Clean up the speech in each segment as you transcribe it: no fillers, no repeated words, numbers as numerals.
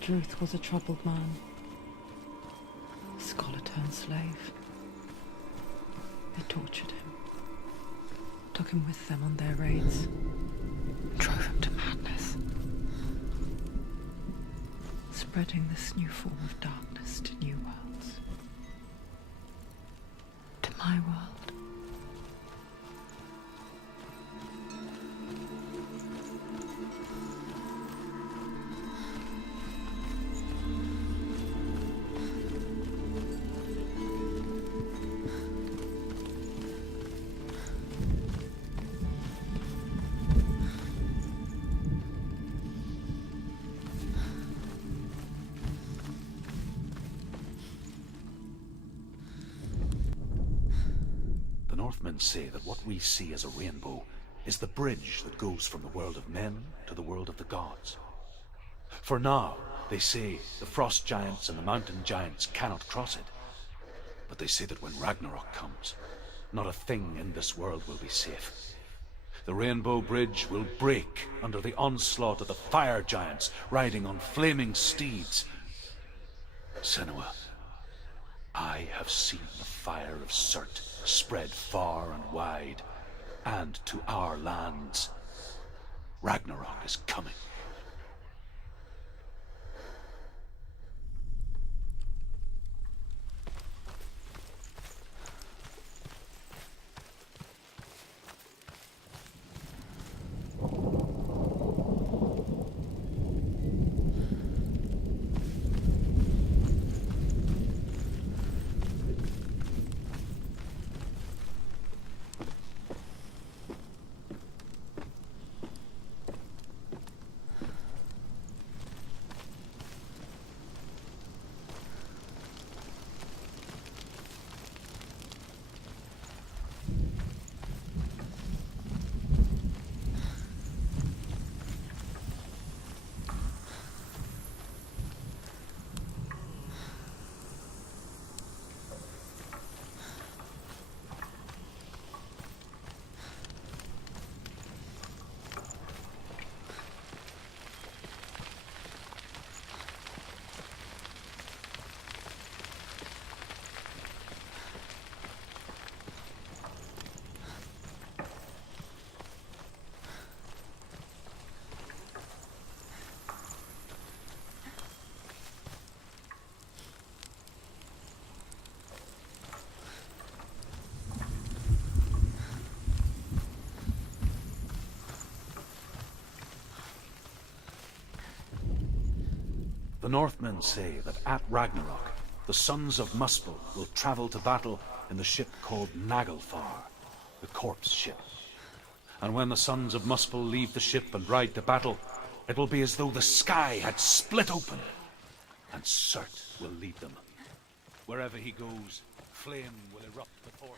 Druth was a troubled man. Scholar turned slave. They tortured him, took him with them on their raids, drove him to madness, spreading this new form of darkness to new worlds. To my world. Northmen say that what we see as a rainbow is the bridge that goes from the world of men to the world of the gods. For now, they say, the frost giants and the mountain giants cannot cross it. But they say that when Ragnarok comes, not a thing in this world will be safe. The rainbow bridge will break under the onslaught of the fire giants riding on flaming steeds. Senua, I have seen the fire of Surt spread far and wide, and to our lands. Ragnarok is coming. The Northmen say that at Ragnarok, the sons of Muspel will travel to battle in the ship called Naglfar, the corpse ship. And when the sons of Muspel leave the ship and ride to battle, it will be as though the sky had split open, and Surt will lead them. Wherever he goes, flame will erupt before him.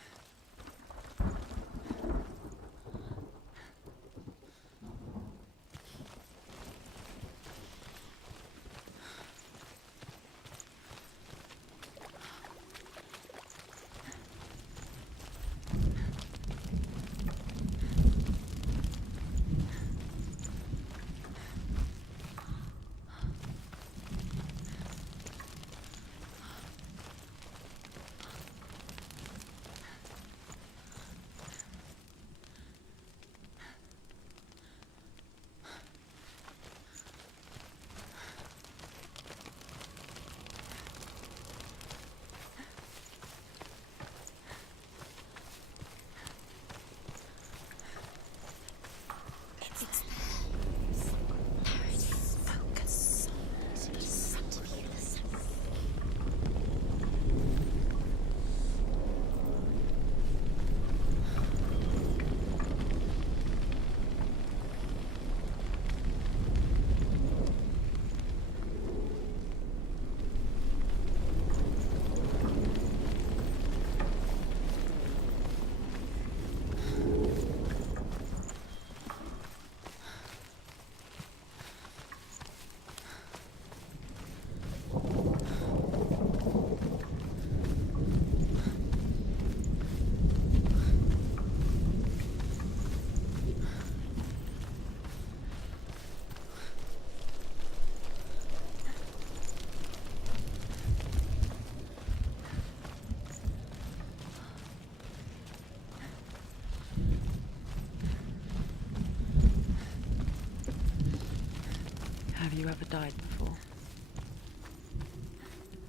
died before?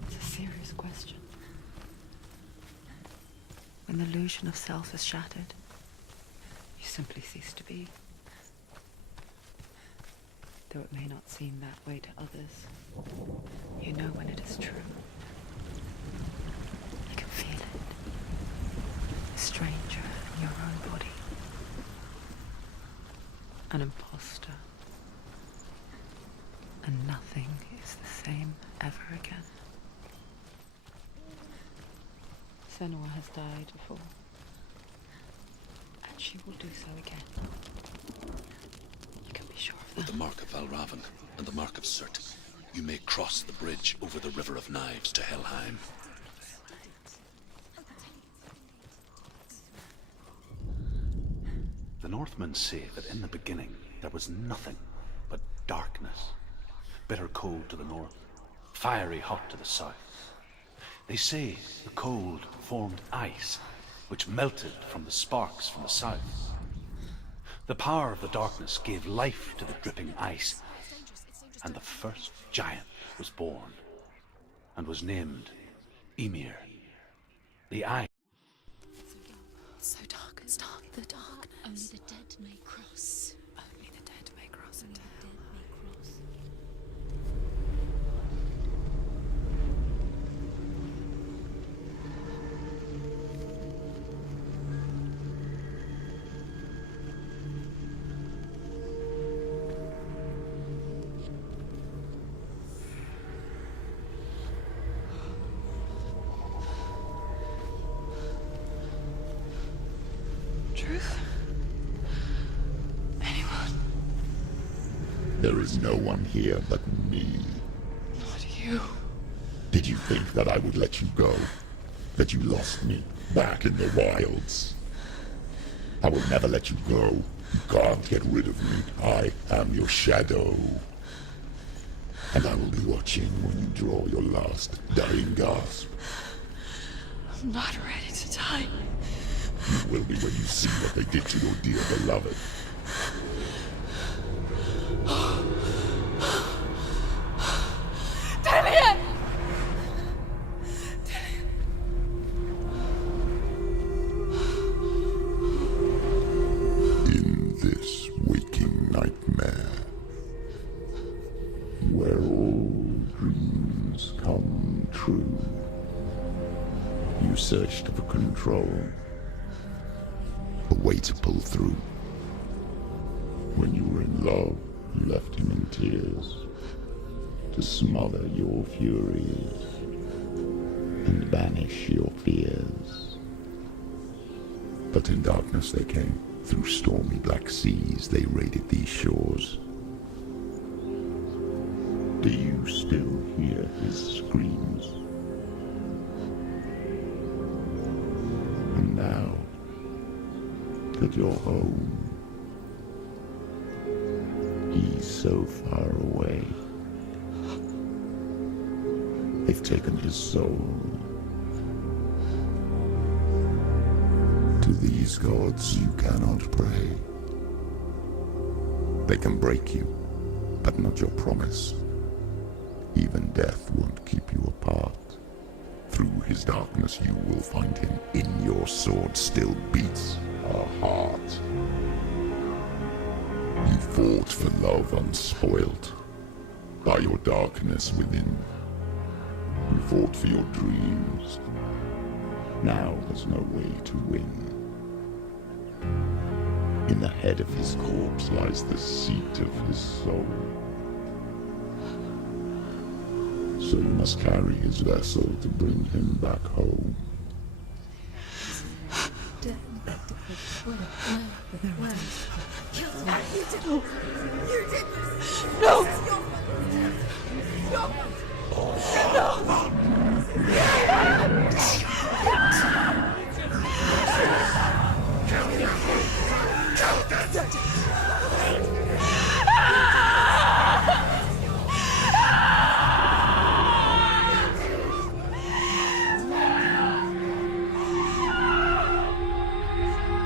It's a serious question. When the illusion of self is shattered, you simply cease to be. Though it may not seem that way to others, you know when it is true. You can feel it. A stranger in your own body. An imposter. And nothing is the same ever again. Senua has died before. And she will do so again. You can be sure of With that. the mark of Valravan and the mark of Surt, you may cross the bridge over the River of Knives to Helheim. The Northmen say that in the beginning there was nothing but darkness. Bitter cold to the north, fiery hot to the south. They say the cold formed ice, which melted from the sparks from the south. The power of the darkness gave life to the dripping ice, and the first giant was born, and was named Ymir, the Eye. So dark, it's dark, the dark. Only the dead may cross. Only the dead may cross Only into the hell. dead may cross. Truth? Anyone? There is no one here but me. Not you. Did you think that I would let you go? That you lost me back in the wilds? I will never let you go. You can't get rid of me. I am your shadow. And I will be watching when you draw your last dying gasp. I'm not ready to die. You will be when you see what they did to your dear beloved. Damien! In this waking nightmare, where all dreams come true, you searched for control, a way to pull through. When you were in love, you left him in tears, to smother your furies and banish your fears. But in darkness they came, through stormy black seas they raided these shores. Do you still hear his screams? And now that you're home, he's so far away. They've taken his soul. To these gods you cannot pray. They can break you, but not your promise. Even death won't keep you apart. Through his darkness you will find him. In your sword still beats a heart. You fought for love unspoilt by your darkness within. You fought for your dreams. Now there's no way to win. In the head of his corpse lies the seat of his soul. So you must carry his vessel to bring him back home.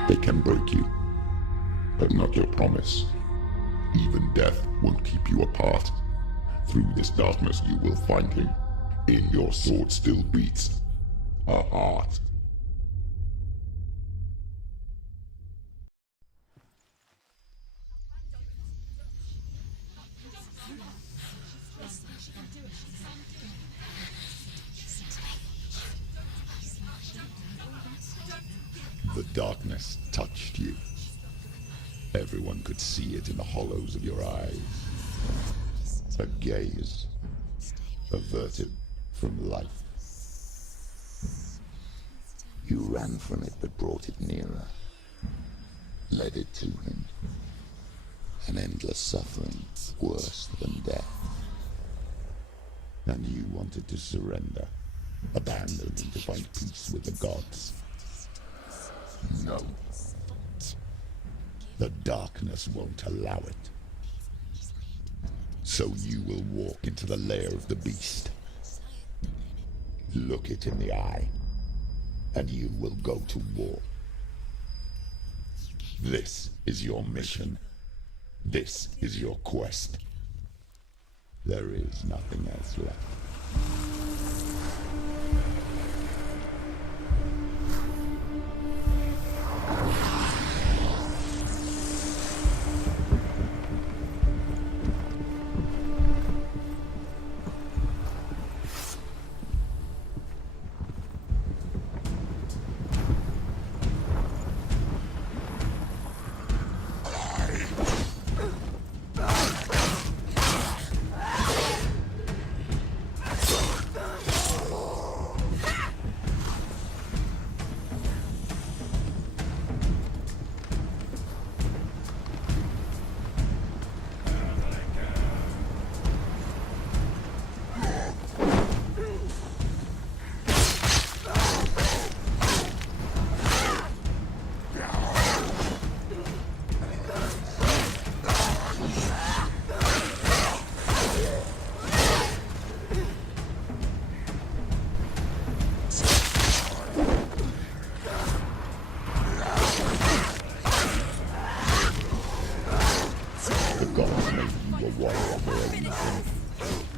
They can break you, but not your promise. Even death won't keep you apart. Through this darkness you will find him. In your sword still beats a heart. The darkness touched you. Everyone could see it in the hollows of your eyes. A gaze averted from life. You ran from it but brought it nearer. Led it to him. An endless suffering worse than death. And you wanted to surrender. Abandon him to find peace with the gods. No. The darkness won't allow it. So you will walk into the lair of the beast. Look it in the eye, and you will go to war. This is your mission. This is your quest. There is nothing else left.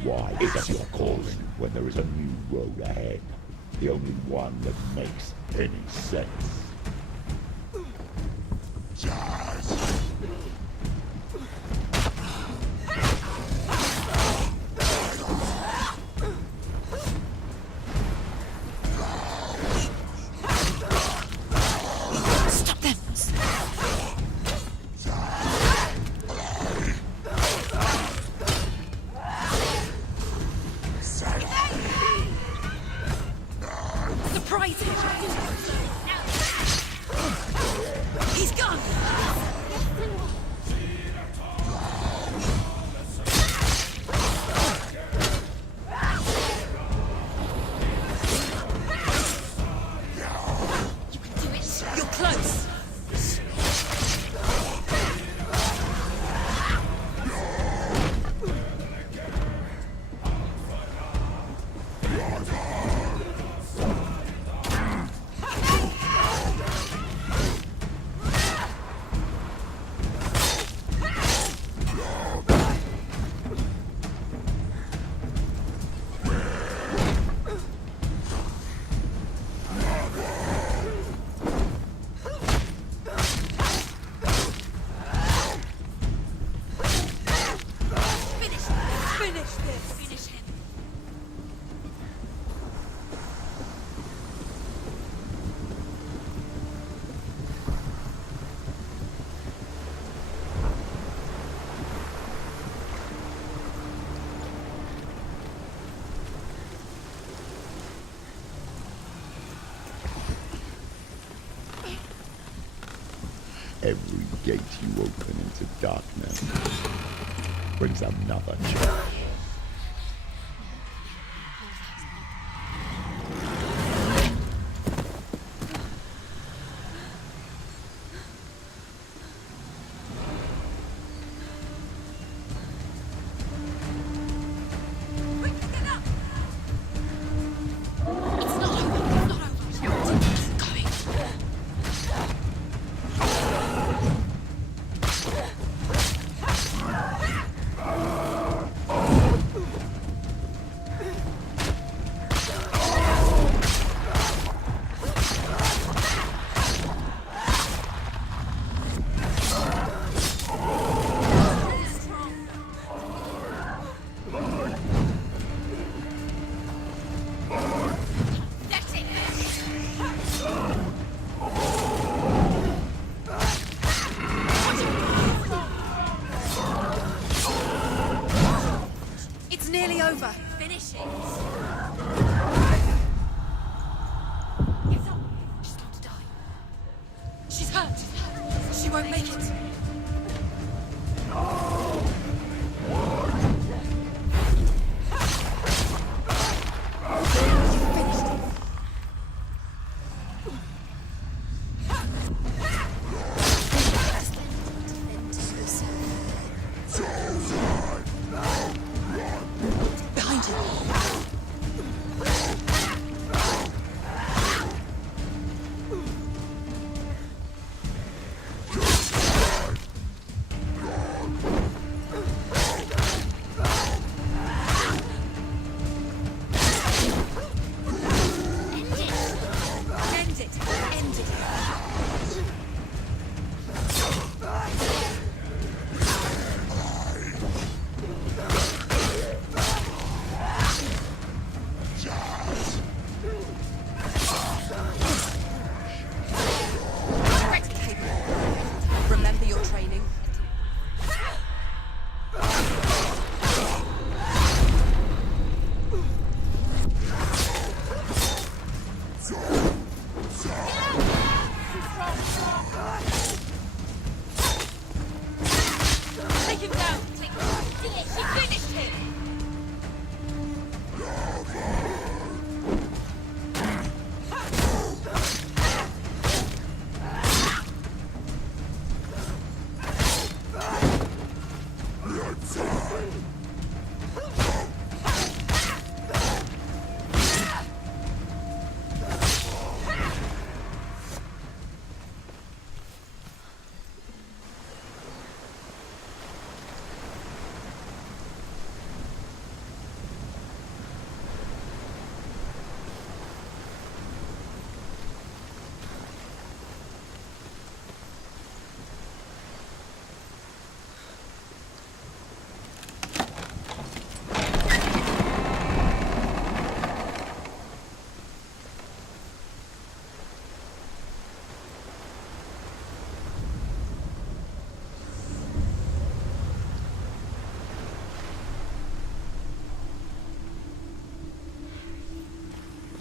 Why is that your calling when there is a new road ahead? The only one that makes any sense. Stop them! Surprise him! He's gone! You can do it! You're close! Finish this! Finish him! Every gate you open into darkness brings another church. Going.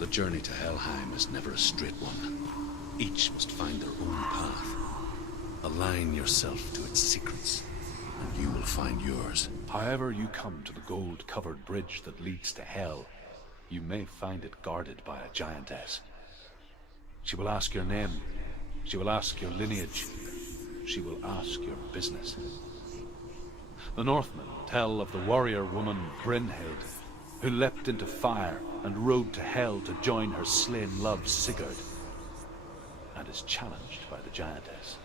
The journey to Helheim is never a straight one. Each must find their own path. Align yourself to its secrets, and you will find yours. However you come to the gold-covered bridge that leads to Hell, you may find it guarded by a giantess. She will ask your name. She will ask your lineage. She will ask your business. The Northmen tell of the warrior woman Brynhild, who leapt into fire and rode to Hell to join her slain love Sigurd, and is challenged by the giantess.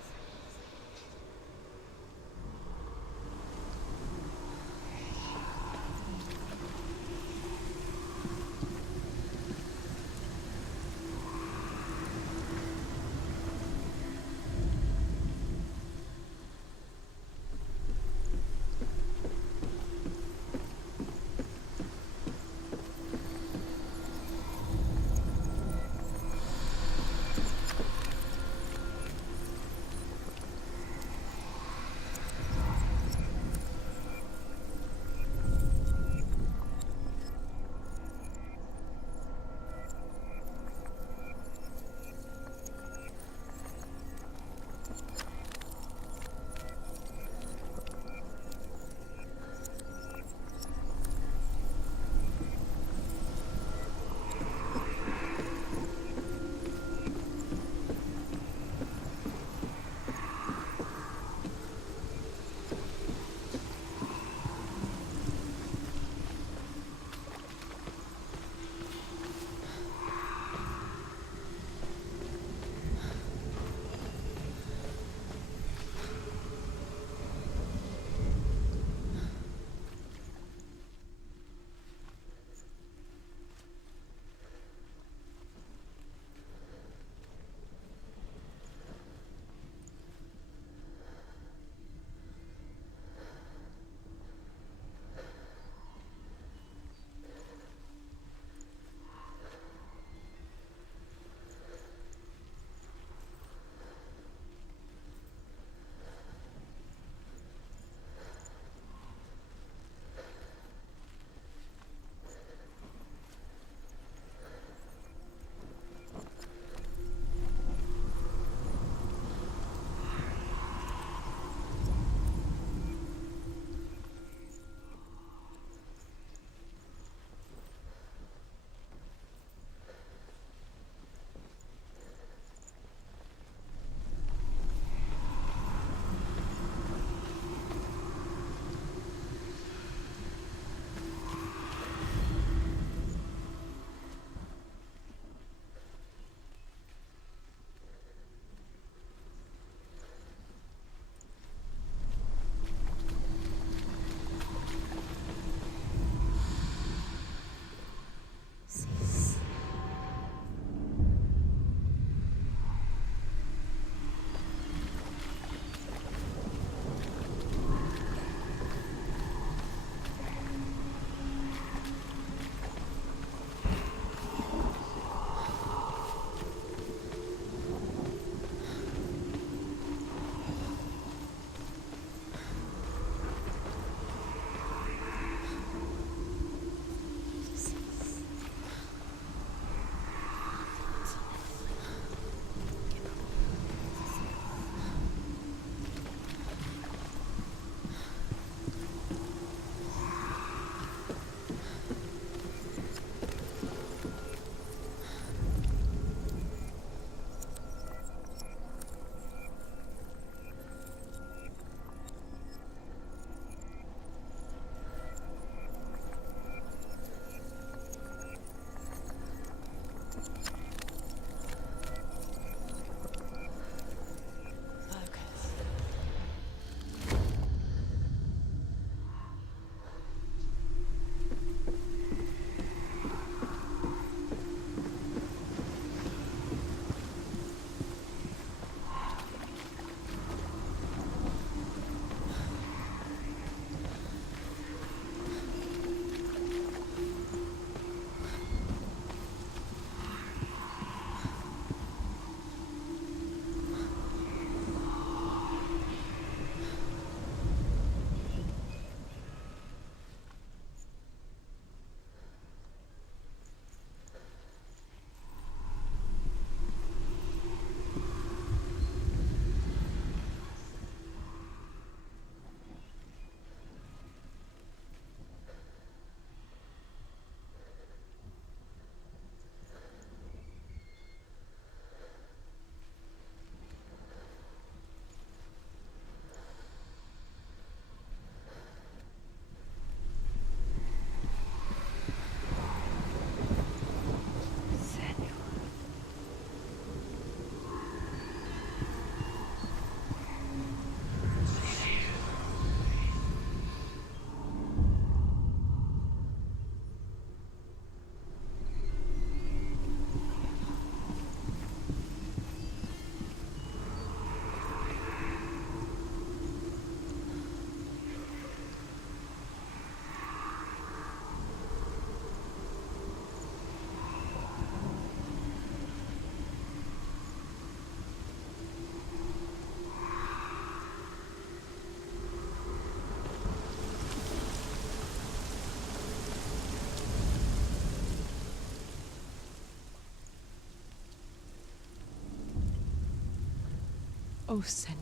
Oh, Senua.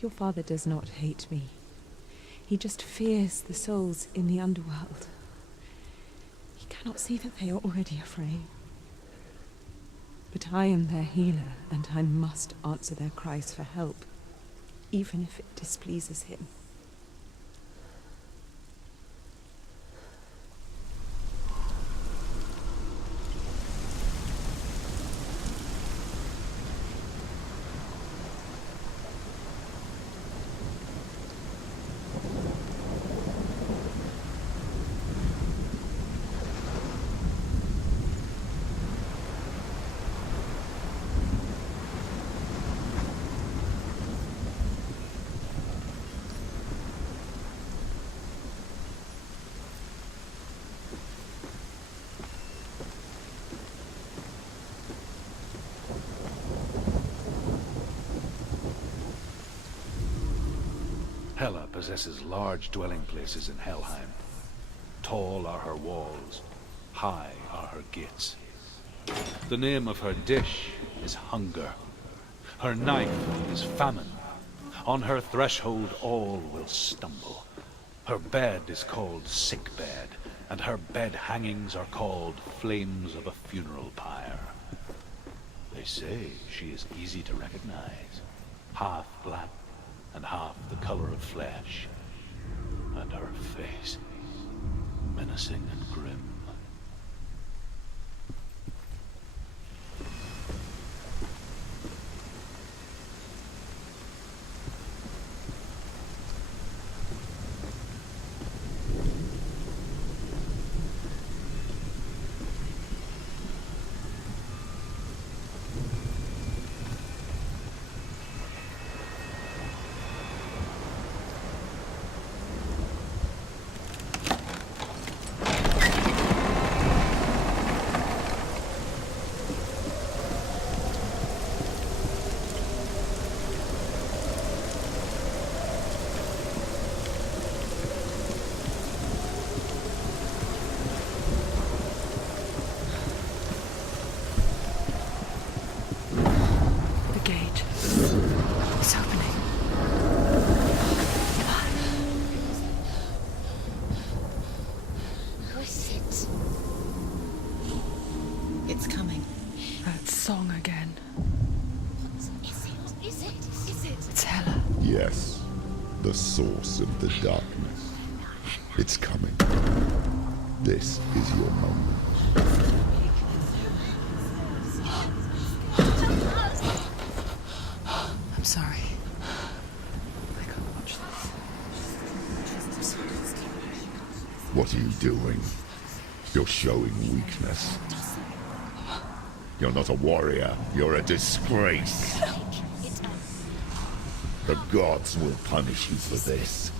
Your father does not hate me. He just fears the souls in the underworld. He cannot see that they are already afraid. But I am their healer, and I must answer their cries for help, even if it displeases him. Hela possesses large dwelling places in Helheim. Tall are her walls, high are her gates. The name of her dish is hunger. Her knife is famine. On her threshold all will stumble. Her bed is called sick bed, and her bed hangings are called flames of a funeral pyre. They say she is easy to recognize, half black and half the color of flesh, and her face menacing and grim. Yes, the source of the darkness. It's coming. This is your moment. I'm sorry. I can't watch this. What are you doing? You're showing weakness. You're not a warrior. You're a disgrace. The gods will punish you for this.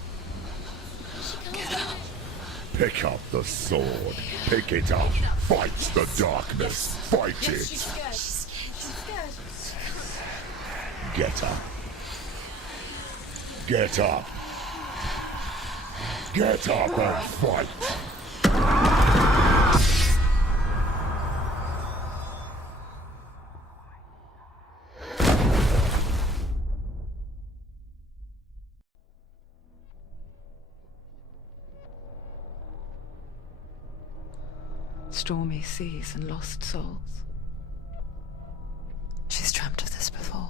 Pick up the sword. Pick it up. Fight the darkness. Fight it. Get up. Get up. Get up and fight. Stormy seas and lost souls. She's dreamt of this before.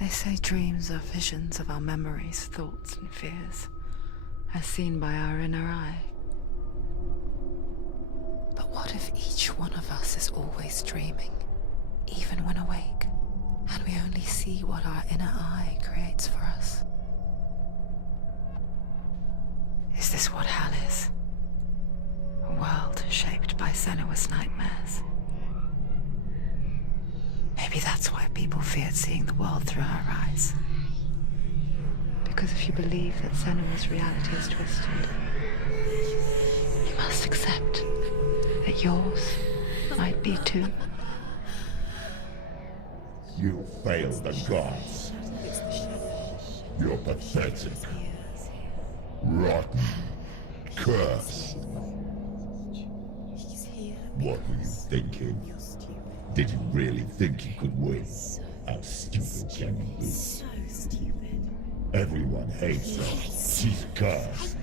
They say dreams are visions of our memories, thoughts, and fears, as seen by our inner eye. But what if each one of us is always dreaming, even when awake, and we only see what our inner eye creates for us? Is this what hell is? A world shaped by Senua's nightmares. Maybe that's why people feared seeing the world through her eyes. Because if you believe that Senua's reality is twisted, you must accept that yours might be too. You failed the gods. You're pathetic. Rotten. Cursed. What were you thinking? Did you really think you could win? How stupid can you be? So stupid. Everyone hates her. She's cursed.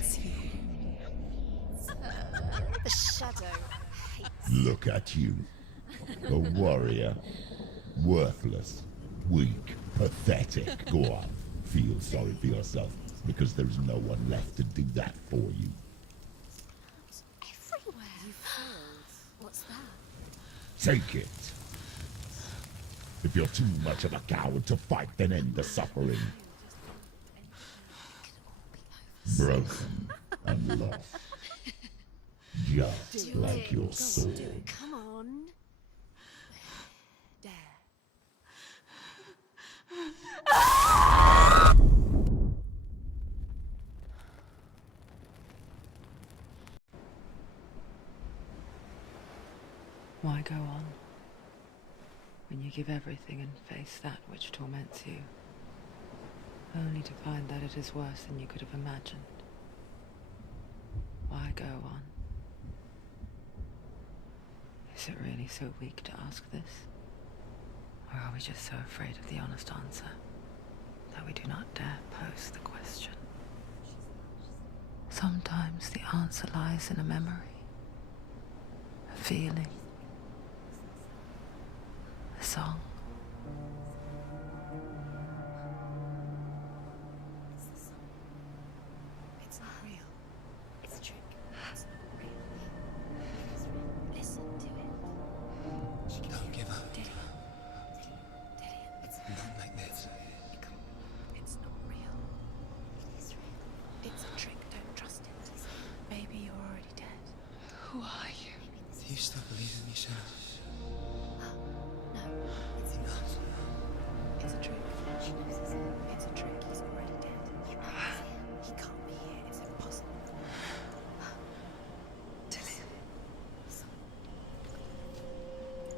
The shadow hates. Look at you. A warrior. Worthless. Weak. Pathetic. Go on. Feel sorry for yourself, because there's no one left to do that for you. Everywhere. You failed. What's that? Take it. If you're too much of a coward to fight, then end the suffering. Broken and lost. Just like your soul. Come on. Dare. Why go on when you give everything and face that which torments you, only to find that it is worse than you could have imagined? Why go on? Is it really so weak to ask this? Or are we just so afraid of the honest answer that we do not dare pose the question? Sometimes the answer lies in a memory, a feeling, a song. It's not real. It's a trick. It's not real. It's real. Listen to it. She can Don't give up. Daddy. It's Not like this. It's not real. It is real. It's a trick. Don't trust it. Maybe you're already dead. Who are you? Do you still believe in yourself? No, it's not. It's a trick. She knows it's him. It's a trick. He's already dead. He can't be here. It's impossible.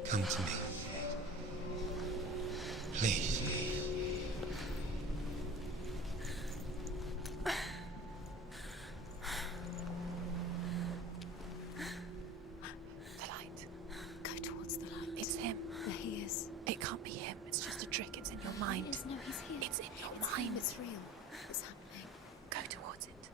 Come to me. Please. The light. Go towards the light. It's him. There he is. It can't be him. It's just a trick. It's in your mind. No, he's here. It's in your mind. It's real. It's happening. Go towards it.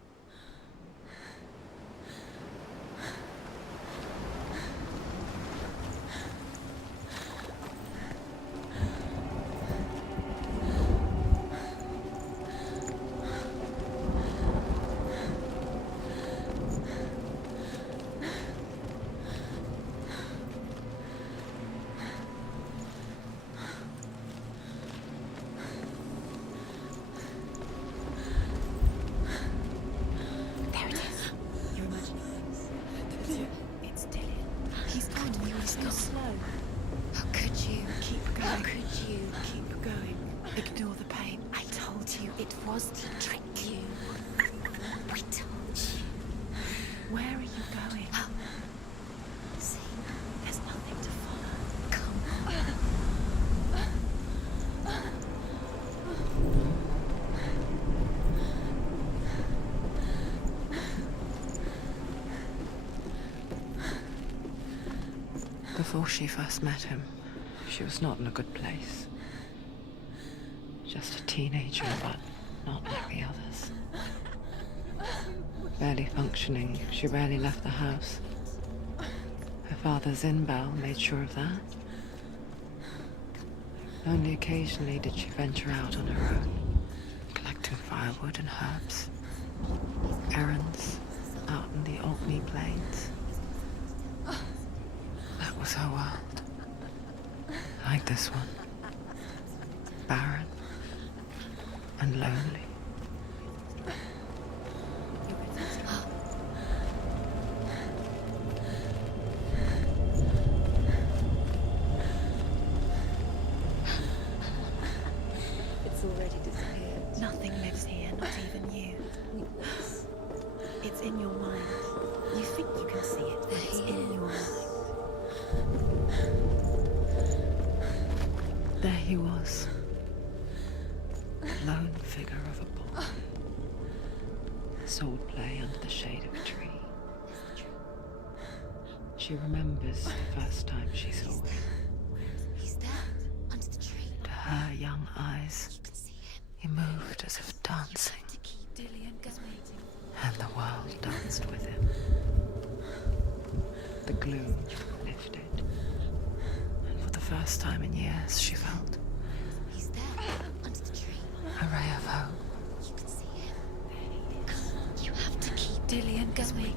There it is. You're imagining this. It's Dillian. He's gone. He's gone. Slow. How could you? Keep going. How could you? Keep going. Ignore the pain. I told you it was to trick you. We told you. Where are you going? See, there's nothing to follow. Come on. Before she first met him, she was not in a good place. Just a teenager, but not like the others. Barely functioning, she rarely left the house. Her father's in-bell made sure of that. Only occasionally did she venture out on her own, collecting firewood and herbs. Errands out in the Orkney Plains. That was her world. Like this one. Barren and lonely. It's already disappeared. Nothing lives here, not even you. It's in your mind. You think you can see it, but it's in your mind. There he was. Lone figure of a boy. Sword play under the shade of a tree. She remembers the first time she saw him. her young eyes. You can see him. He moved as if dancing, To keep Dillian going. and the world danced with him. The gloom lifted, and for the first time in years she felt He's there, under the tree. a ray of hope. You can see him. Come, you have to keep Dillian going.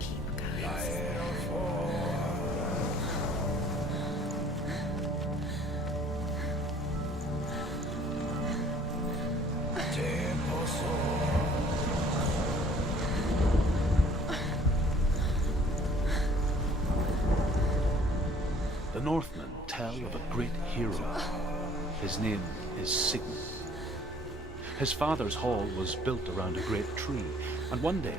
Keep going. The Northmen tell of a great hero. His name is Sigmund. His father's hall was built around a great tree, and one day,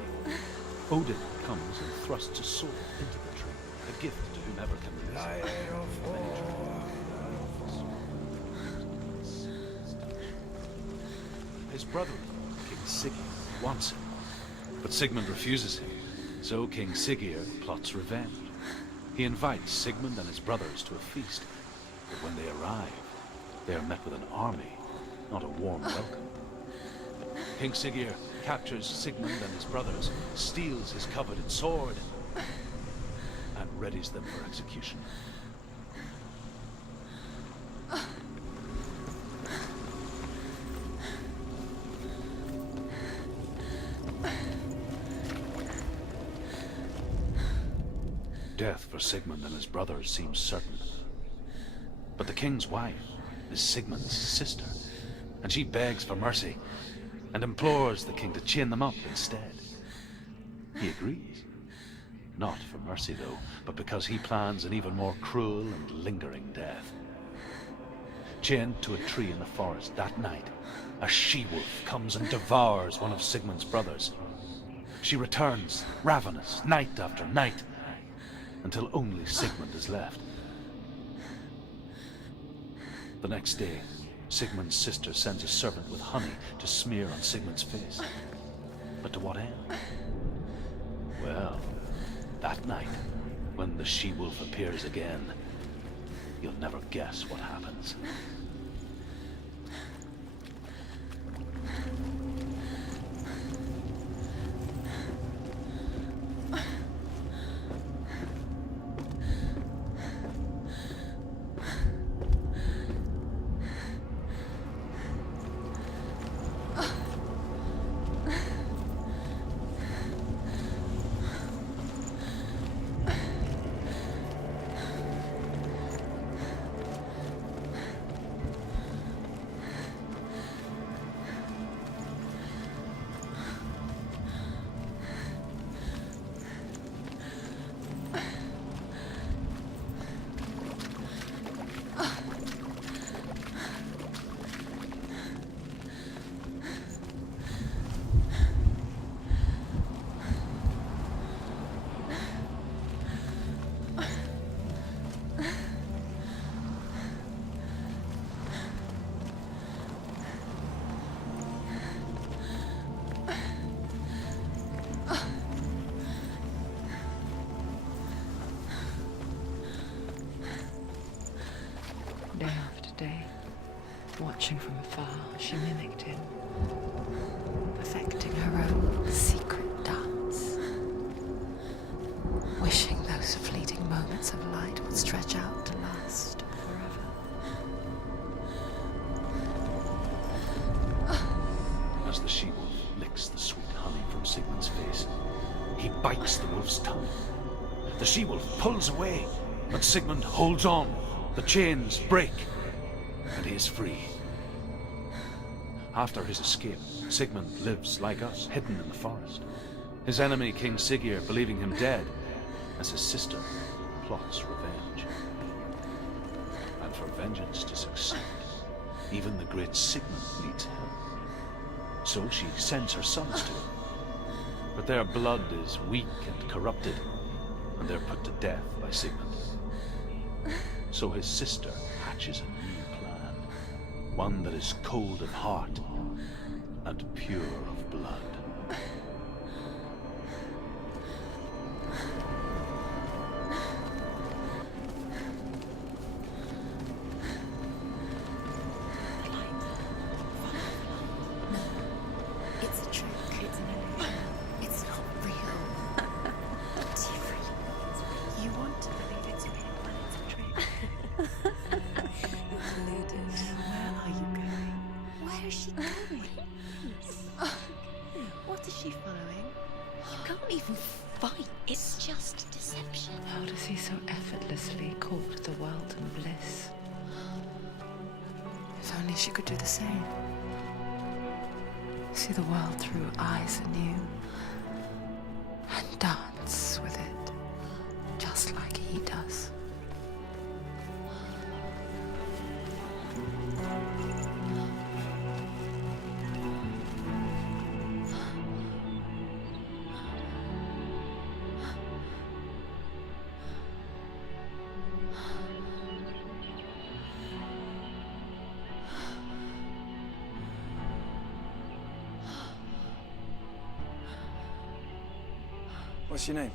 Odin comes and thrusts a sword into the tree, a gift to whomever can resist. His brother, King Sigurd, wants him, but Sigmund refuses him, so King Sigurd plots revenge. He invites Sigmund and his brothers to a feast, but when they arrive, they are met with an army, not a warm welcome. King Sigurd captures Sigmund and his brothers, steals his coveted sword, and readies them for execution. Death for Sigmund and his brothers seems certain. But the king's wife is Sigmund's sister, and she begs for mercy and implores the king to chain them up instead. He agrees. Not for mercy, though, but because he plans an even more cruel and lingering death. Chained to a tree in the forest that night, a she-wolf comes and devours one of Sigmund's brothers. She returns, ravenous, night after night, until only Sigmund is left. The next day, Sigmund's sister sends a servant with honey to smear on Sigmund's face. But to what end? Well, that night, when the she-wolf appears again, you'll never guess what happens. Day after day, watching from afar, she mimicked him, perfecting her own secret dance, wishing those fleeting moments of light would stretch out to last forever. As the she-wolf licks the sweet honey from Sigmund's face, he bites the wolf's tongue. The she-wolf pulls away, but Sigmund holds on. The chains break, and he is free. After his escape, Sigmund lives like us, hidden in the forest. His enemy, King Sigurd, believing him dead, as his sister plots revenge. And for vengeance to succeed, even the great Sigmund needs help. So she sends her sons to him. But their blood is weak and corrupted, and they're put to death by Sigmund. So his sister hatches a new plan, one that is cold of heart and pure of blood. see so effortlessly caught the world in bliss. If only she could do the same. See the world through eyes anew and dance with it, just like he does. What's your name?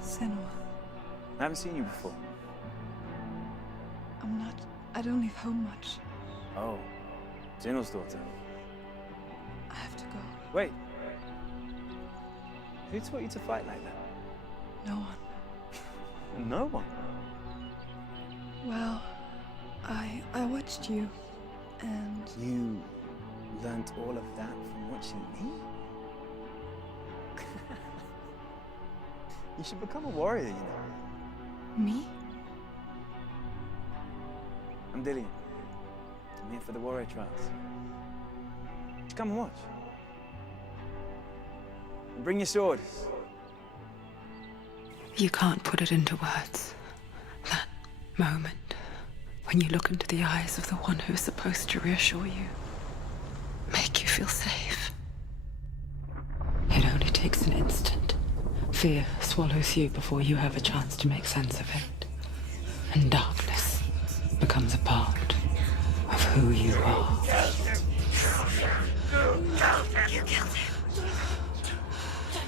Senua. I haven't seen you before. I don't leave home much. Oh, Zeno's daughter. I have to go. Wait. Who taught you to fight like that? No one. No one. Well, I watched you, and You learned all of that from watching me? You should become a warrior, you know. me? I'm Dillian. I'm here for the warrior trials. Just come and watch. And bring your sword. You can't put it into words. That moment when you look into the eyes of the one who's supposed to reassure you, make you feel safe. It only takes an instant. Fear swallows you before you have a chance to make sense of it. And darkness becomes a part of who you are.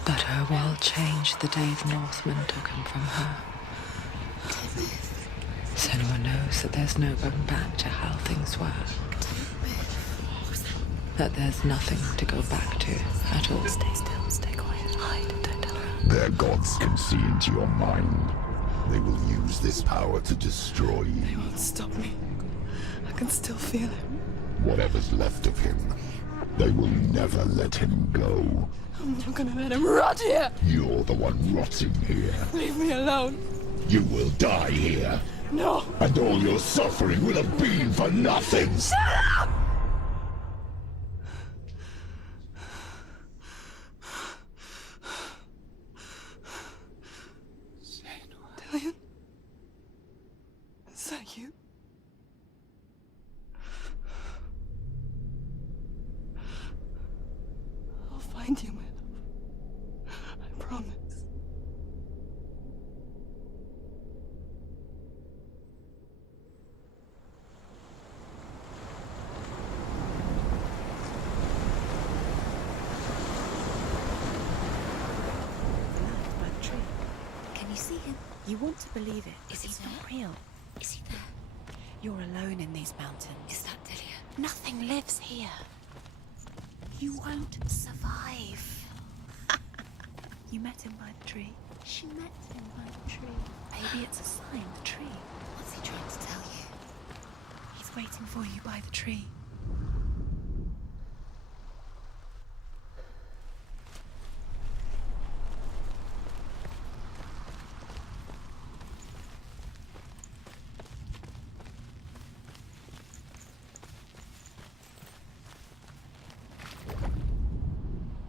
But her world changed the day the Northmen took him from her. Senua knows that there's no going back to how things were. That there's nothing to go back to at all. Stay still, stay quiet, hide, don't tell her. Their gods can see into your mind. They will use this power to destroy you. They won't stop me. I can still feel him. Whatever's left of him, they will never let him go. I'm not gonna let him rot here. You're the one rotting here. Leave me alone. You will die here. No. And all your suffering will have been for nothing. Shut up! Dillian? Is that you? I'll find you, my love. I promise. Can you see him? You want to believe it. Is it's not real. Is he there? You're alone in these mountains. Is that Dillian? Nothing lives here. You won't survive. You met him by the tree. She met him by the tree. Maybe it's a sign, the tree. What's he trying to tell you? He's waiting for you by the tree.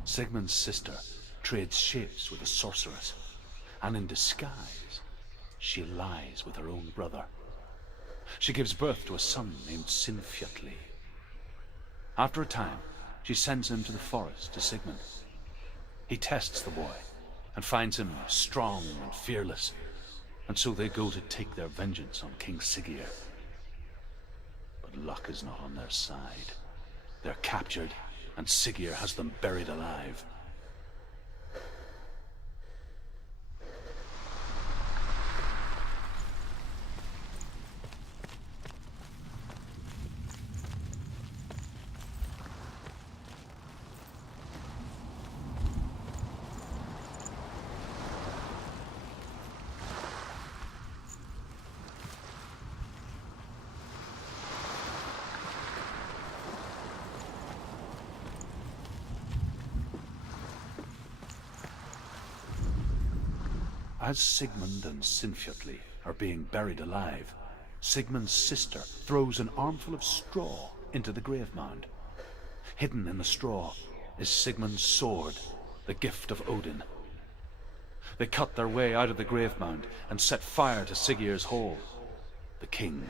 Sigmund's sister trades shapes with a sorceress, and in disguise, she lies with her own brother. She gives birth to a son named Sinfjotli. After a time, she sends him to the forest to Sigmund. He tests the boy and finds him strong and fearless, and so they go to take their vengeance on King Siggeir. But luck is not on their side. They're captured, and Siggeir has them buried alive. As Sigmund and Sinfjotli are being buried alive, Sigmund's sister throws an armful of straw into the grave mound. Hidden in the straw is Sigmund's sword, the gift of Odin. They cut their way out of the grave mound and set fire to Siggeir's hole. The king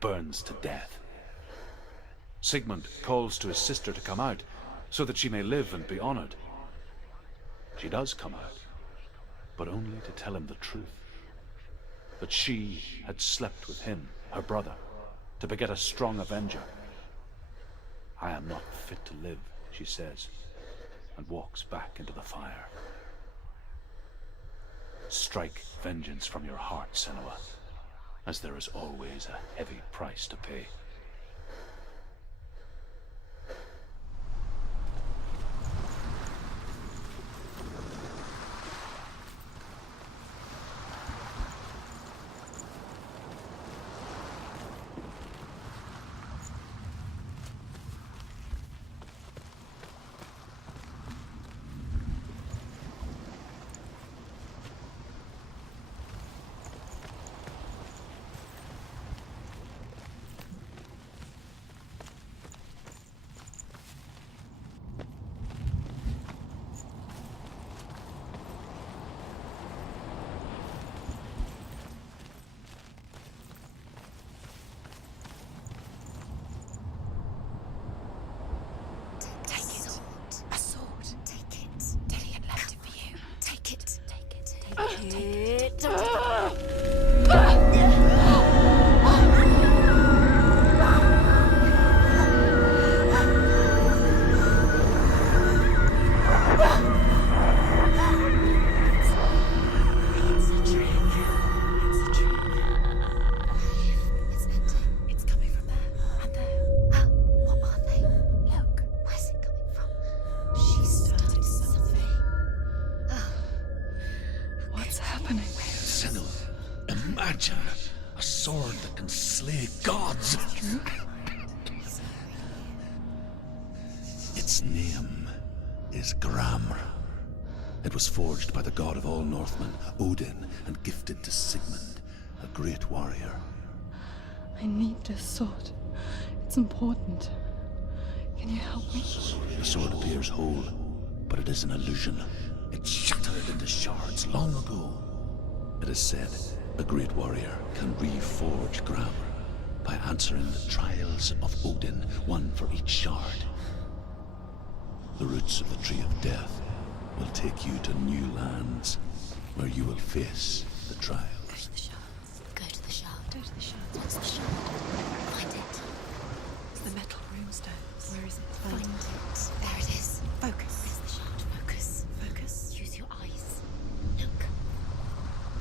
burns to death. Sigmund calls to his sister to come out so that she may live and be honored. She does come out, but only to tell him the truth. That she had slept with him, her brother, to beget a strong avenger. I am not fit to live, she says, and walks back into the fire. Strike vengeance from your heart, Senua, as there is always a heavy price to pay. Imagine a sword that can slay gods. Its name is Gramr. It was forged by the god of all Northmen, Odin, and gifted to Sigmund, a great warrior. I need this sword. It's important. Can you help me? The sword appears whole, but it is an illusion. It shattered into shards long ago. It is said a great warrior can reforge Gramr by answering the trials of Odin, one for each shard. The roots of the Tree of Death will take you to new lands where you will face the trials. Go to the shard. Go to the shard. Go to the shard. What's the shard? Find it. It's the metal runestone. Where is it? Find it. There it is. Focus. Where's the shard? Focus. Focus. Use your eyes. Look.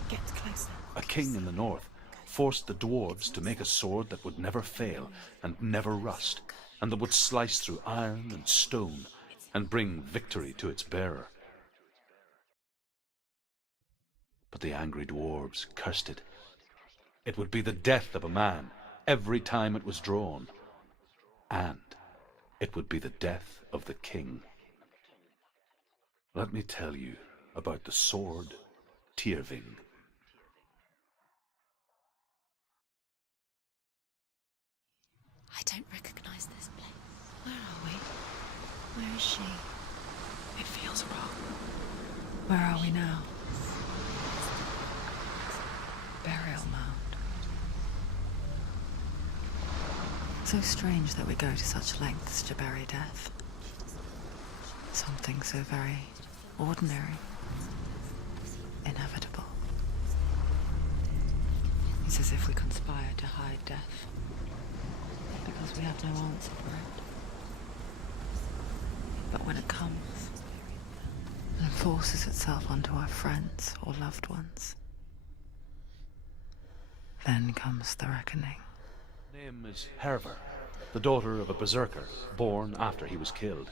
Get closer. A king in the north forced the dwarves to make a sword that would never fail and never rust, and that would slice through iron and stone and bring victory to its bearer. But the angry dwarves cursed it. It would be the death of a man every time it was drawn, and it would be the death of the king. Let me tell you about the sword Tyrving. I don't recognize this place. Where are we? Where is she? It feels wrong. Where are we now? Burial mound. So strange that we go to such lengths to bury death. Something so very ordinary, inevitable. It's as if we conspire to hide death, because we have no answer for it. But when it comes and forces itself onto our friends or loved ones, then comes the reckoning. Her name is Hervor, the daughter of a berserker born after he was killed.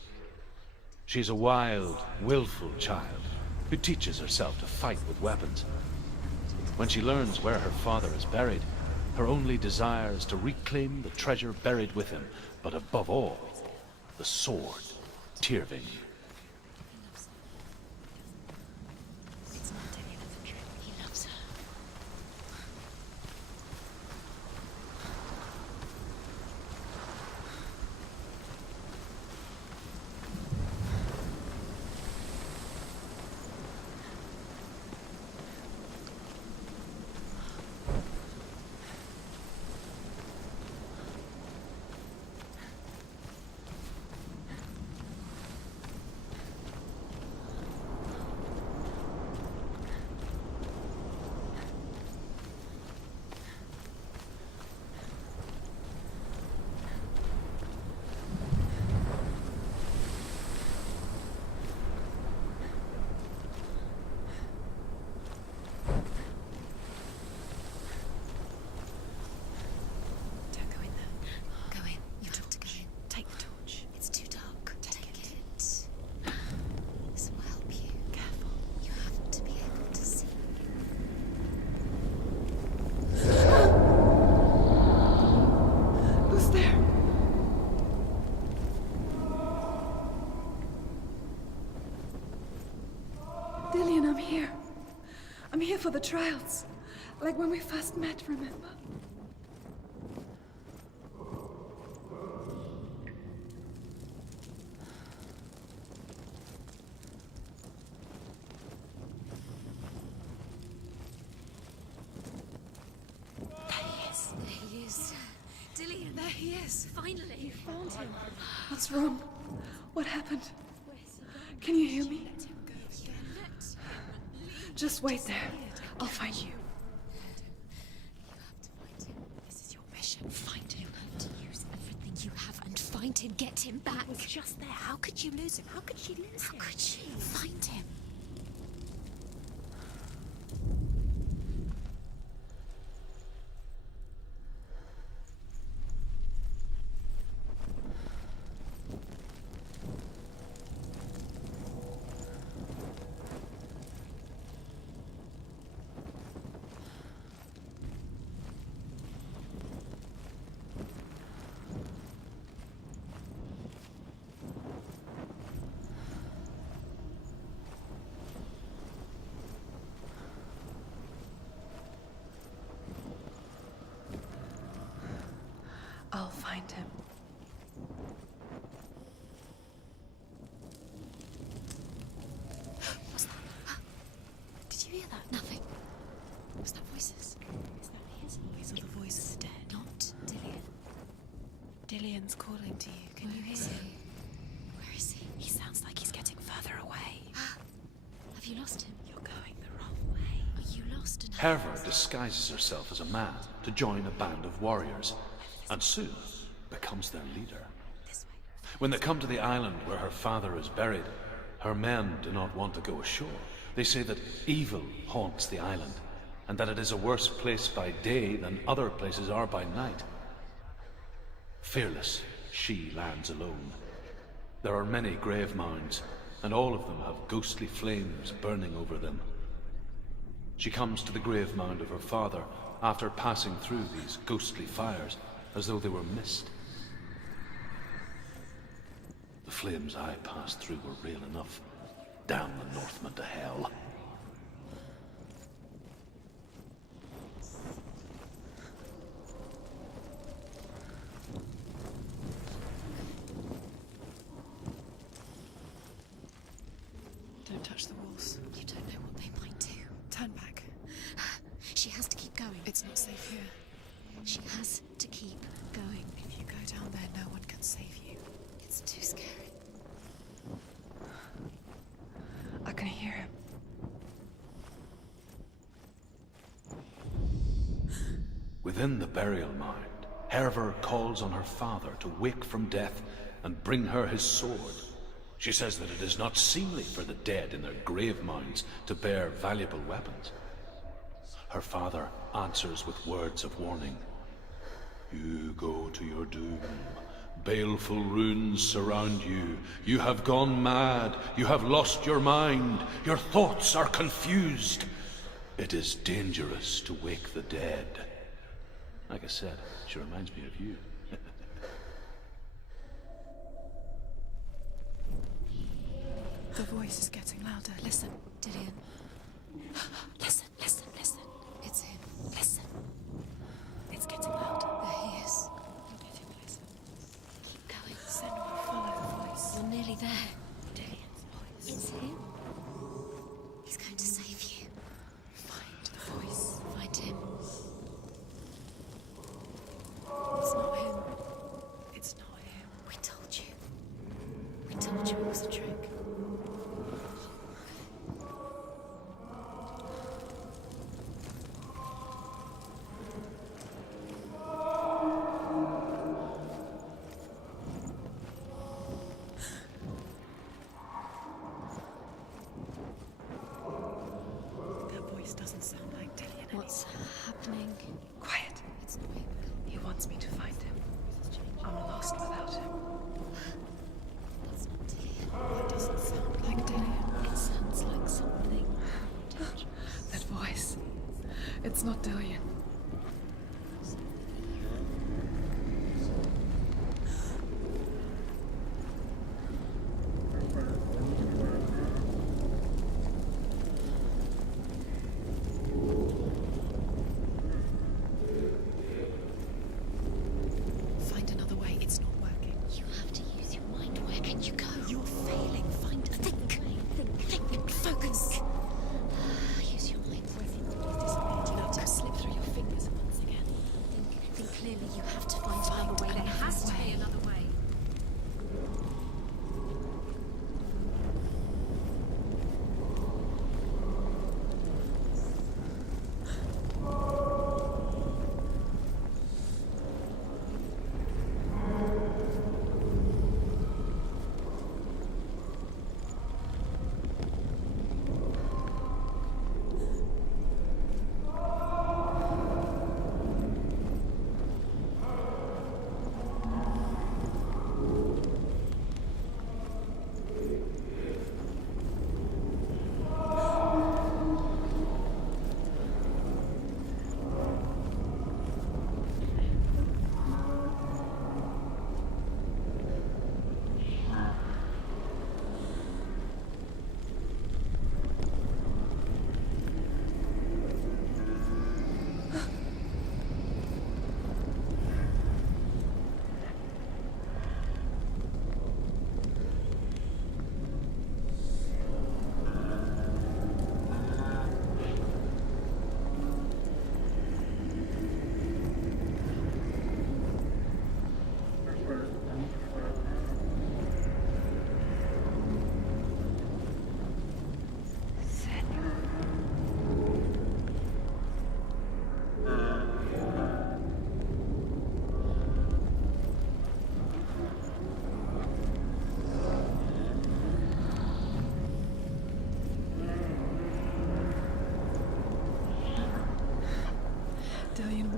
She's a wild, willful child who teaches herself to fight with weapons. When she learns where her father is buried, her only desire is to reclaim the treasure buried with him, but above all, the sword, Tyrving. It's not any of the truth. He Dillian, I'm here. I'm here for the trials. Like when we first met, remember? There he is. Dillian, there he is. Finally. You found him. What's wrong? What happened? Can you hear me? Just wait there. I'll find you. You have to find him. This is your mission. Find him. You have to use everything you have and find him. Get him back. He was just there. How could you lose him? How could she lose him? How could she? Find him. I'll find him. What's that? Did you hear that? Nothing. Was that voices? Is that his voice? These are the voices of the dead. Not Dillian. Dillian's calling to you. Can you hear him? Where is he? He sounds like he's getting further away. Have you lost him? You're going the wrong way. Are you lost and Herva disguises herself as a man to join a band of warriors, and soon becomes their leader. this way? When they come to the island where her father is buried, her men do not want to go ashore. They say that evil haunts the island, and that it is a worse place by day than other places are by night. Fearless, she lands alone. There are many grave mounds, and all of them have ghostly flames burning over them. She comes to the grave mound of her father after passing through these ghostly fires, as though they were mist. The flames I passed through were real enough. Damn the Northmen to hell. Don't touch the walls. You don't know what they might do. Turn back. She has to keep going. It's not safe here. She has to keep going. If you go down there, no one can save you. It's too scary. I can hear him. Within the burial mound, Herva calls on her father to wake from death and bring her his sword. She says that it is not seemly for the dead in their grave mounds to bear valuable weapons. Her father answers with words of warning. You go to your doom. Baleful runes surround you. You have gone mad. You have lost your mind. Your thoughts are confused. It is dangerous to wake the dead. Like I said, she reminds me of you. The voice is getting louder. Listen, Dillian. Listen, listen, listen. It's him. Listen. It's getting louder. There he is. Let him listen. Keep going. Senua, follow the voice. You're nearly there. Dillian's voice. It's him. He's going to save you. Find the voice. Find him. It's not him. It's not him. We told you. We told you it was a trick. That voice doesn't sound like Dillian anymore. What's happening? Quiet. It's not him. He wants me to find him. I'm lost without him. That's not Dillian. It doesn't sound like Dillian. It sounds like something. That voice. It's not Dillian.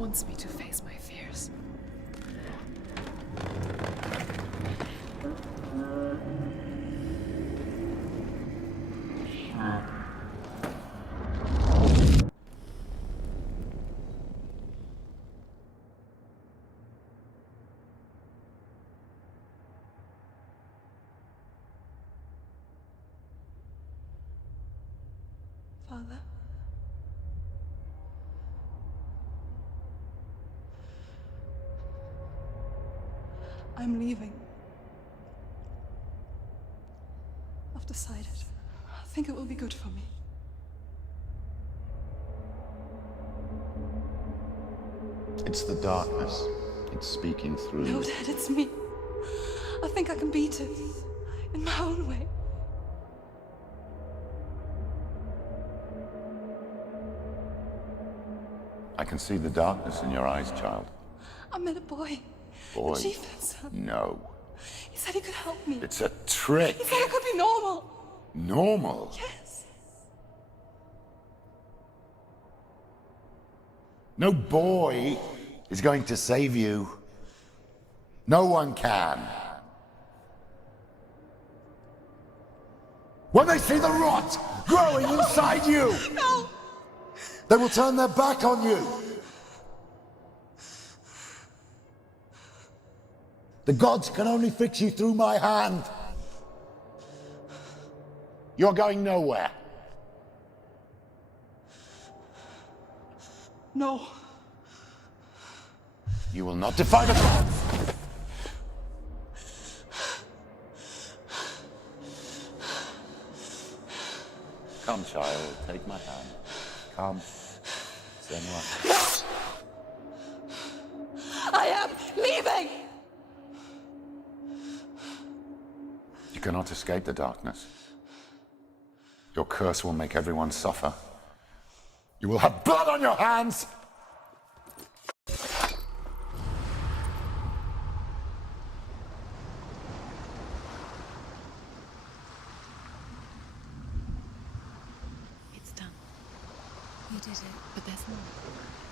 wants me to face my fears. Father? I'm leaving. I've decided. I think it will be good for me. It's the darkness. It's speaking through No, you. Dad, it's me. I think I can beat it. In my own way. I can see the darkness in your eyes, child. I met a boy. Boy. The chief had some. No. He said he could help me. It's a trick. He said I could be normal. Normal? Yes. No boy is going to save you. No one can. When they see the rot growing inside you, No! they will turn their back on you. The gods can only fix you through my hand. You're going nowhere. No. You will not defy the gods. Come, child, take my hand. Come. Senua. I am leaving! You cannot escape the darkness. Your curse will make everyone suffer. You will have blood on your hands! It's done. You did it, but there's more.